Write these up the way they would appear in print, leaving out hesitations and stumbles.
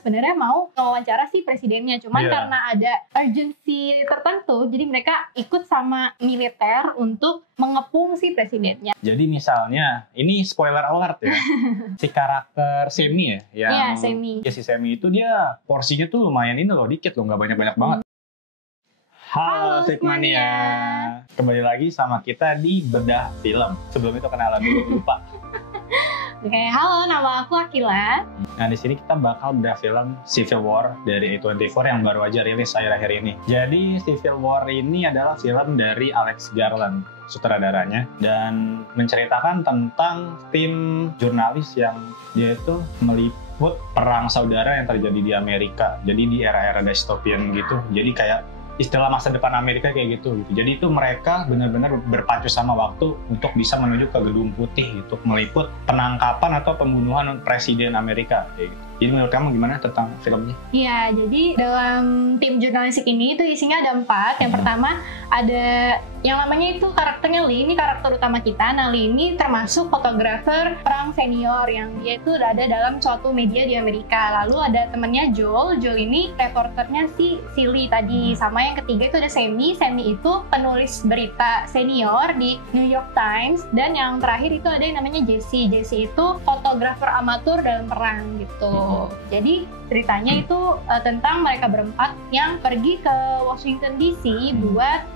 sebenarnya mau wawancara si presidennya, cuman Iya. karena ada urgency tertentu, jadi mereka ikut sama militer untuk mengepung si presidennya. Jadi misalnya, ini spoiler alert ya, si karakter Semi ya, yang Iya, Semi. ya, si Semi itu dia porsinya tuh lumayan ini loh, dikit loh, nggak banyak-banyak banget. Halo Sigmania, kembali lagi sama kita di Bedah Film. Sebelum itu kenalan dulu, lupa. Oke, halo, nama aku Akila. Nah, di sini kita bakal bedah film Civil War dari A24 yang baru aja rilis akhir-akhir ini. Jadi, Civil War ini adalah film dari Alex Garland, sutradaranya, dan menceritakan tentang tim jurnalis yang dia itu meliput perang saudara yang terjadi di Amerika. Jadi di era-era dystopian gitu. Jadi kayak istilah masa depan Amerika kayak gitu. Jadi itu mereka benar-benar berpacu sama waktu untuk bisa menuju ke Gedung Putih gitu, meliput penangkapan atau pembunuhan presiden Amerika kayak gitu. Jadi menurut kamu gimana tentang filmnya? Iya, jadi dalam tim jurnalistik ini itu isinya ada 4. Yang pertama ada yang namanya itu karakternya Lee, ini karakter utama kita. Nah, Lee ini termasuk fotografer perang senior yang dia itu ada dalam suatu media di Amerika. Lalu ada temennya Joel ini reporternya si Lee tadi. Sama yang ketiga itu ada Semi itu penulis berita senior di New York Times. Dan yang terakhir itu ada yang namanya Jesse itu fotografer amatur dalam perang gitu. Jadi ceritanya itu tentang mereka berempat yang pergi ke Washington DC buat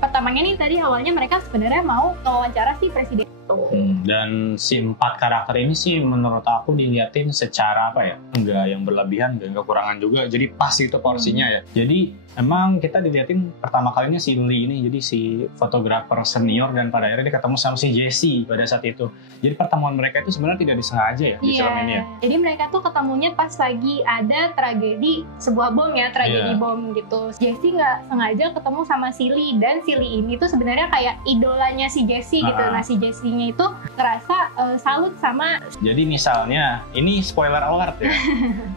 pertamanya nih tadi awalnya mereka sebenarnya mau wawancara si presiden. Dan si 4 karakter ini sih menurut aku diliatin secara apa ya, enggak yang berlebihan, enggak kekurangan juga, jadi pas itu porsinya ya. Jadi emang kita diliatin pertama kalinya si Lee ini, jadi si fotografer senior, dan pada akhirnya dia ketemu sama si Jesse pada saat itu. Jadi pertemuan mereka itu sebenarnya tidak disengaja ya di film ini ya. Jadi mereka tuh ketemunya pas lagi ada tragedi sebuah bom ya, tragedi bom gitu. Jesse nggak sengaja ketemu sama si Lee, dan si Lee ini tuh sebenarnya kayak idolanya si Jesse gitu. Nah, si Jesse-nya itu ngerasa salut sama. Jadi misalnya, ini spoiler alert ya,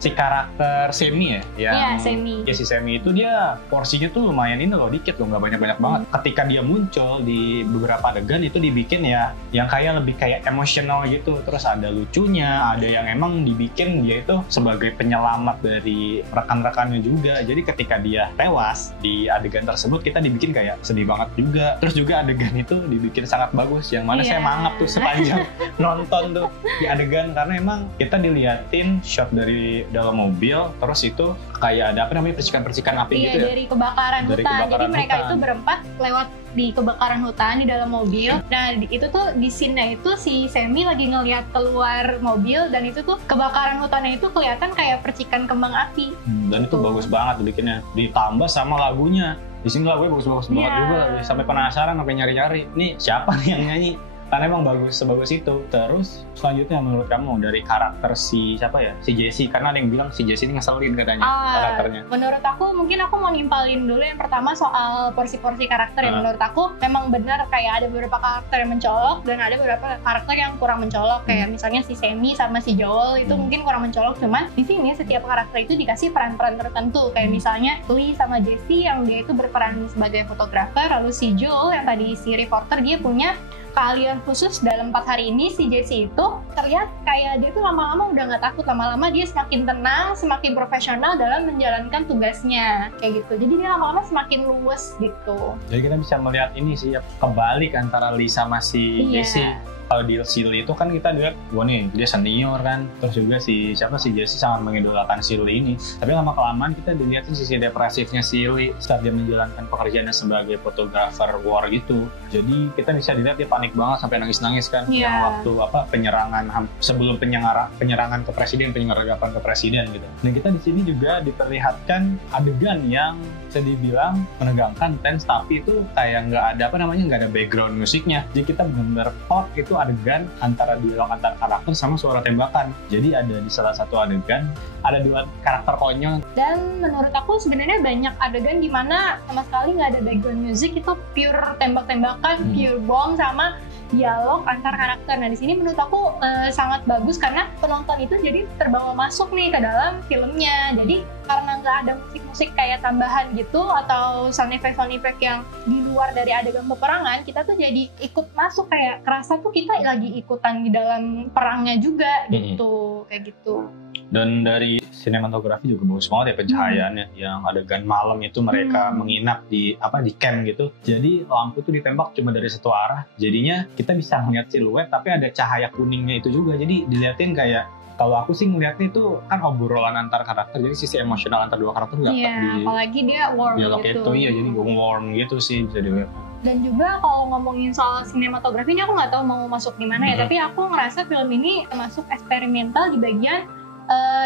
si karakter Semi ya, yang Semi. Ya, si Semi itu dia porsinya tuh lumayan ini loh, dikit loh, nggak banyak-banyak banget. Ketika dia muncul di beberapa adegan itu dibikin ya, yang kayak lebih kayak emosional gitu. Terus ada lucunya, ada yang emang dibikin dia itu sebagai penyelamat dari rekan-rekannya juga. Jadi ketika dia tewas di adegan tersebut, kita dibikin kayak sedih banget juga. Terus juga adegan itu dibikin sangat bagus, yang mana saya mangap tuh sepanjang nonton tuh di adegan, karena emang kita diliatin shot dari dalam mobil, terus itu kayak ada apa namanya, percikan-percikan api gitu ya, dari kebakaran hutan. Jadi mereka itu berempat lewat di kebakaran hutan di dalam mobil. Nah, itu tuh di scene-nya itu si Semi lagi ngelihat keluar mobil, dan itu tuh kebakaran hutannya itu kelihatan kayak percikan kembang api. Dan itu bagus banget bikinnya, ditambah sama lagunya. Di sini lagunya bagus-bagus banget juga, sampai penasaran, sampai nyari-nyari nih siapa nih yang nyanyi, karena emang bagus, sebagus itu. Terus selanjutnya menurut kamu dari karakter si siapa ya, si Jesse, karena ada yang bilang si Jesse ini ngeselin katanya karakternya. Menurut aku mungkin aku mau nimpalin dulu yang pertama soal porsi-porsi karakter ya. Menurut aku memang benar kayak ada beberapa karakter yang mencolok dan ada beberapa karakter yang kurang mencolok, kayak misalnya si Semi sama si Joel itu mungkin kurang mencolok. Cuman di sini setiap karakter itu dikasih peran-peran tertentu, kayak misalnya Lee sama Jesse yang dia itu berperan sebagai fotografer, lalu si Joel yang tadi si reporter dia punya keahlian khusus. Dalam 4 hari ini si Jesse itu terlihat kayak dia tuh lama-lama udah nggak takut, lama-lama dia semakin tenang, semakin profesional dalam menjalankan tugasnya kayak gitu. Jadi dia lama-lama semakin luwes gitu. Jadi kita bisa melihat ini sih, kebalik antara Lee sama si Jesse. Kalau di si Lee itu kan kita lihat, wah nih dia senior kan, terus juga si Jesse sangat mengidolakan si Lee ini. Tapi lama-kelamaan kita dilihatin sisi depresifnya si Lee saat dia menjalankan pekerjaannya sebagai fotografer war gitu. Jadi kita bisa dilihat dia panik banget sampai nangis-nangis kan, yang waktu penyerangan, sebelum penyerangan ke presiden, penyeragapan ke presiden gitu. Dan kita di sini juga diperlihatkan adegan yang bisa dibilang menegangkan, tense, tapi itu kayak nggak ada background musiknya. Jadi kita benar-benar talk itu adegan antara dialog antar karakter sama suara tembakan. Jadi ada di salah satu adegan ada 2 karakter konyol. Dan menurut aku sebenarnya banyak adegan di mana sama sekali nggak ada background music, itu pure tembak-tembakan, pure bom sama dialog antar karakter. Nah, di sini menurut aku sangat bagus karena penonton itu jadi terbawa masuk nih ke dalam filmnya. Jadi karena nggak ada musik-musik kayak tambahan gitu atau sound effect yang di luar dari adegan peperangan, kita tuh jadi ikut masuk, kayak kerasa tuh kita lagi ikutan di dalam perangnya juga gitu, kayak gitu. Dan dari sinematografi juga bagus banget ya pencahayaannya. Yang adegan malam itu mereka menginap di camp gitu. Jadi lampu tuh ditembak cuma dari satu arah. Jadinya kita bisa melihat siluet tapi ada cahaya kuningnya itu juga. Jadi diliatin kayak, kalau aku sih ngeliatnya itu kan obrolan antar karakter, jadi sisi emosional antar dua karakter dapat di apalagi dia warm dialog gitu. itu. Iya, jadi warm gitu sih bisa dilihat. Dan juga kalau ngomongin soal sinematografi ini aku nggak tahu mau masuk di mana ya, tapi aku ngerasa film ini termasuk eksperimental di bagian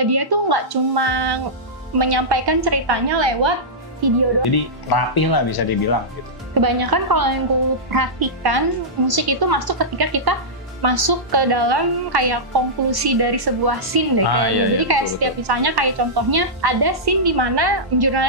dia tuh nggak cuma menyampaikan ceritanya lewat video doang. Jadi rapi lah bisa dibilang gitu. Kebanyakan kalau yang aku perhatikan, musik itu masuk ketika kita masuk ke dalam kayak konklusi dari sebuah scene deh. Jadi kayak setiap misalnya kayak contohnya ada scene di mana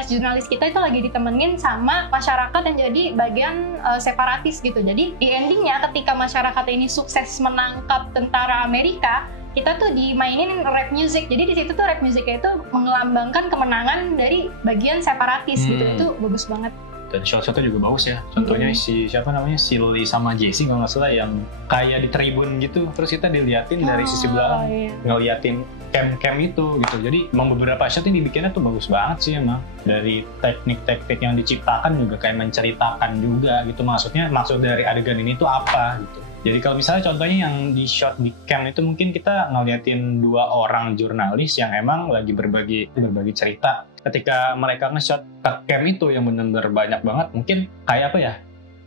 jurnalis kita itu lagi ditemenin sama masyarakat yang jadi bagian separatis gitu. Jadi di endingnya ketika masyarakat ini sukses menangkap tentara Amerika, kita tuh dimainin rap music. Jadi di situ tuh rap musicnya itu mengelambangkan kemenangan dari bagian separatis gitu. Itu bagus banget. Dan shot-shotnya juga bagus ya. Contohnya si siapa namanya, si Lee sama Jesse kalau nggak salah, yang kayak di tribun gitu. Terus kita diliatin dari sisi belakang, ngeliatin camp itu gitu. Jadi emang beberapa shot ini dibikinnya tuh bagus banget sih emang. Dari teknik-teknik yang diciptakan juga kayak menceritakan juga gitu. Maksudnya maksud dari adegan ini tuh apa gitu. Jadi kalau misalnya contohnya yang di shot di camp itu, mungkin kita ngeliatin dua orang jurnalis yang emang lagi berbagi cerita. Ketika mereka nge-shot ke camp itu yang benar-benar banyak banget, mungkin kayak apa ya,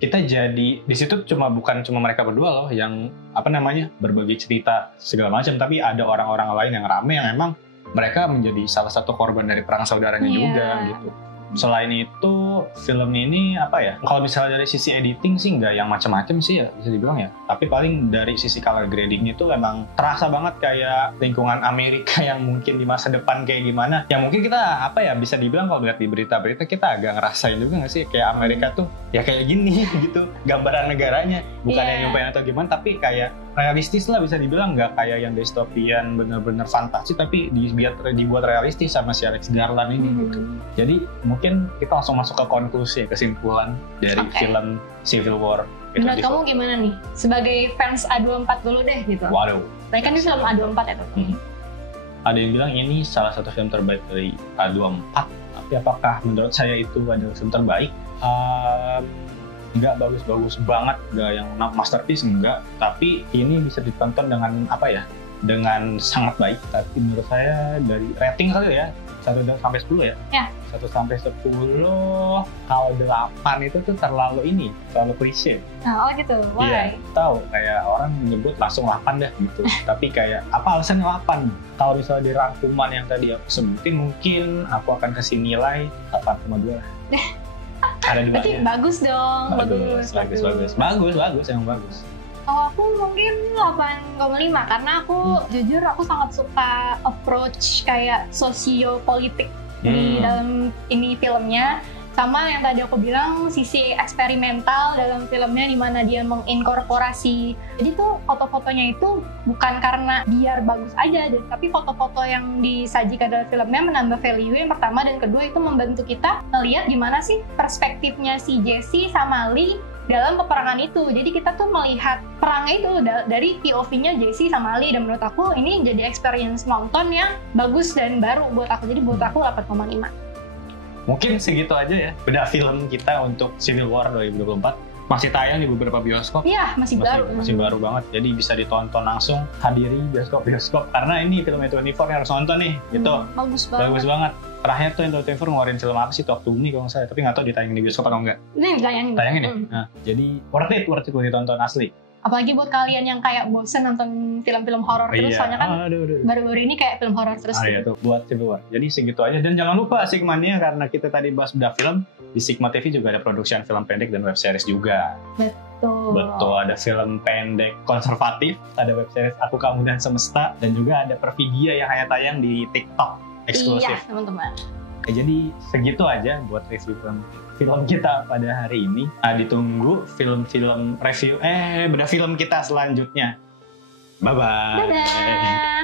kita jadi di situ bukan cuma mereka berdua loh yang berbagi cerita segala macam, tapi ada orang-orang lain yang rame yang emang mereka menjadi salah satu korban dari perang saudaranya juga gitu. Selain itu, film ini kalau misalnya dari sisi editing sih nggak yang macam-macam sih ya bisa dibilang ya. Tapi paling dari sisi color grading itu emang terasa banget kayak lingkungan Amerika yang mungkin di masa depan kayak gimana. Yang mungkin kita bisa dibilang kalau lihat di berita-berita kita agak ngerasain juga nggak sih kayak Amerika tuh ya kayak gini gitu gambaran negaranya. Bukan yang nyumpain atau gimana, tapi kayak realistis lah bisa dibilang, nggak kayak yang dystopian bener-bener fantasi, tapi dibuat realistis sama si Alex Garland ini gitu. Jadi mungkin kita langsung masuk ke konklusi, kesimpulan dari film Civil War. Menurut kamu gimana nih? Sebagai fans A24 dulu deh gitu. Waduh. Mereka ini film A24 ya tuh. Ada yang bilang ini salah satu film terbaik dari A24. Tapi apakah menurut saya itu adalah film terbaik? Nggak bagus-bagus banget, nggak yang masterpiece, enggak. Tapi ini bisa ditonton dengan dengan sangat baik. Tapi menurut saya dari rating kali ya, 1-10 ya? 1-10, kalau 8 itu tuh terlalu klise. Oh gitu, why? Iya, tahu kayak orang menyebut langsung 8 dah gitu. Tapi kayak apa alasannya 8? Kalau misalnya di rangkuman yang tadi aku sebutin, mungkin aku akan kasih nilai 8,2 lah. Ada dua. Berarti bagus dong. Bagus, emang bagus. Kalau aku mungkin 8,5 karena aku jujur aku sangat suka approach kayak sosiopolitik di dalam ini filmnya. Sama yang tadi aku bilang, sisi eksperimental dalam filmnya di mana dia menginkorporasi. Jadi tuh foto-fotonya itu bukan karena biar bagus aja, tapi foto-foto yang disajikan dalam filmnya menambah value yang pertama, dan kedua itu membantu kita melihat gimana sih perspektifnya si Jesse sama Lee dalam peperangan itu. Jadi kita tuh melihat perangnya itu dari POV-nya Jesse sama Lee, dan menurut aku ini jadi experience nonton yang bagus dan baru buat aku. Jadi buat aku 8,5. Mungkin segitu aja ya beda film kita untuk Civil War 2024. Masih tayang di beberapa bioskop. Iya, masih baru banget. Jadi bisa ditonton langsung, hadiri bioskop karena ini film A24 yang harus nonton nih gitu. Bagus banget. Terakhir tuh A24 ngeluarin film apa sih, waktu ini kalau nggak salah, tapi nggak tahu ditayangin di bioskop atau enggak. Ini tayangin ya. Nah, jadi worth it buat ditonton asli. Apalagi buat kalian yang kayak bosen nonton film-film horor terus, soalnya kan baru-baru ini kayak film horor terus. Iya tuh, buat Civil War. Jadi segitu aja, dan jangan lupa Sigmania, karena kita tadi bahas bedah film, di Sigma TV juga ada produksi film pendek dan web series juga. Betul, ada film pendek konservatif, ada web series Aku, Kamu, dan Semesta, dan juga ada Perfidia yang hanya tayang di TikTok eksklusif. Iya, teman-teman. Jadi segitu aja buat review film kita pada hari ini. Ditunggu film-film review bedah film kita selanjutnya. Bye-bye. Dadah.